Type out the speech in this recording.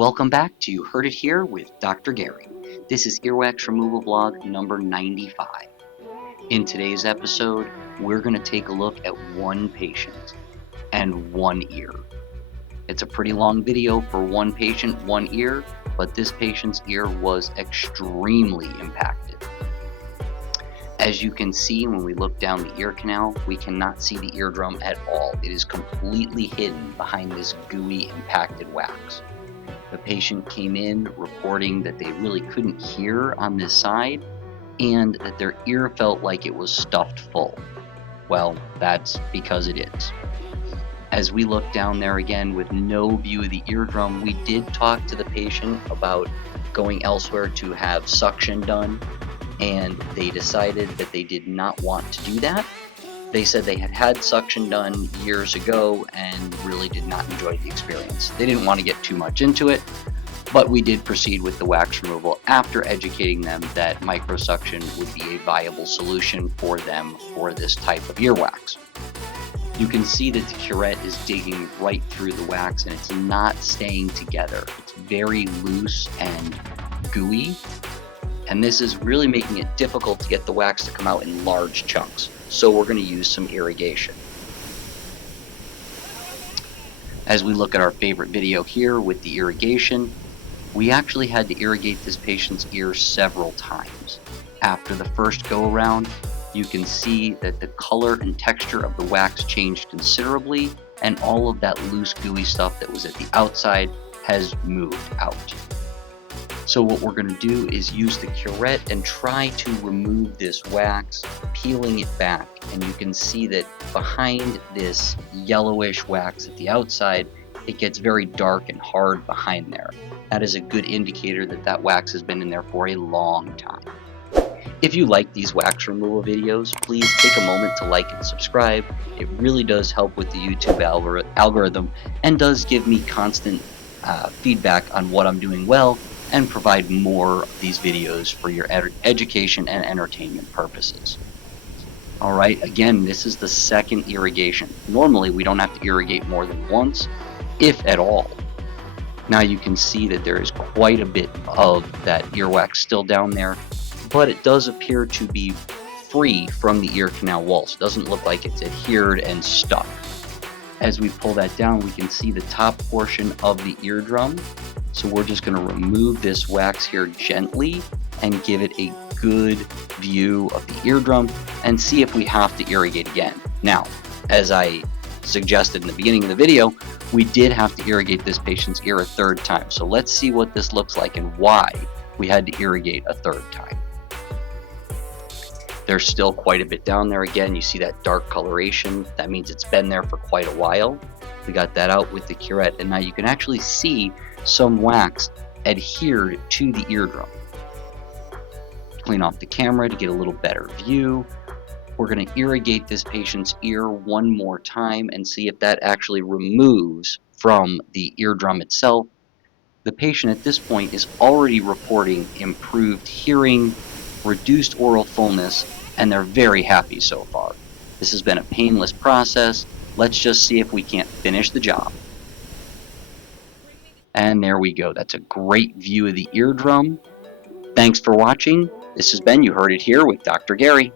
Welcome back to You Heard It Here with Dr. Gary. This is Earwax Removal Vlog number 95. In today's episode, we're going to take a look at one patient and one ear. It's a pretty long video for one patient, one ear, but this patient's ear was extremely impacted. As you can see when we look down the ear canal, we cannot see the eardrum at all. It is completely hidden behind this gooey impacted wax. The patient came in reporting that they really couldn't hear on this side and that their ear felt like it was stuffed full. Well, that's because it is. As we look down there again with no view of the eardrum, we did talk to the patient about going elsewhere to have suction done, and they decided that they did not want to do that. They said they had had suction done years ago and really did not enjoy the experience. They didn't want to get too much into it, but we did proceed with the wax removal after educating them that microsuction would be a viable solution for them for this type of earwax. You can see that the curette is digging right through the wax and it's not staying together. It's very loose and gooey, and this is really making it difficult to get the wax to come out in large chunks. So we're going to use some irrigation. As we look at our favorite video here with the irrigation, we actually had to irrigate this patient's ear several times. After the first go around, you can see that the color and texture of the wax changed considerably, and all of that loose gooey stuff that was at the outside has moved out. So what we're going to do is use the curette and try to remove this wax, peeling it back, and you can see that behind this yellowish wax at the outside, it gets very dark and hard behind there. That is a good indicator that that wax has been in there for a long time. If you like these wax removal videos, please take a moment to like and subscribe. It really does help with the YouTube algorithm and does give me constant feedback on what I'm doing well, and provide more of these videos for your education and entertainment purposes. Alright, again, this is the second irrigation. Normally we don't have to irrigate more than once, if at all. Now you can see that there is quite a bit of that earwax still down there, but it does appear to be free from the ear canal walls. It doesn't look like it's adhered and stuck. As we pull that down, we can see the top portion of the eardrum. So we're just going to remove this wax here gently and give it a good view of the eardrum and see if we have to irrigate again. Now, as I suggested in the beginning of the video, we did have to irrigate this patient's ear a third time. So let's see what this looks like and why we had to irrigate a third time. There's still quite a bit down there. Again, you see that dark coloration. That means it's been there for quite a while. We got that out with the curette, and now you can actually see some wax adhered to the eardrum. Clean off the camera to get a little better view. We're going to irrigate this patient's ear one more time and see if that actually removes from the eardrum itself. The patient at this point is already reporting improved hearing, reduced oral fullness, and they're very happy so far. This has been a painless process. Let's just see if we can't finish the job. And there we go. That's a great view of the eardrum. Thanks for watching. This has been You Heard It Here with Dr. Gary.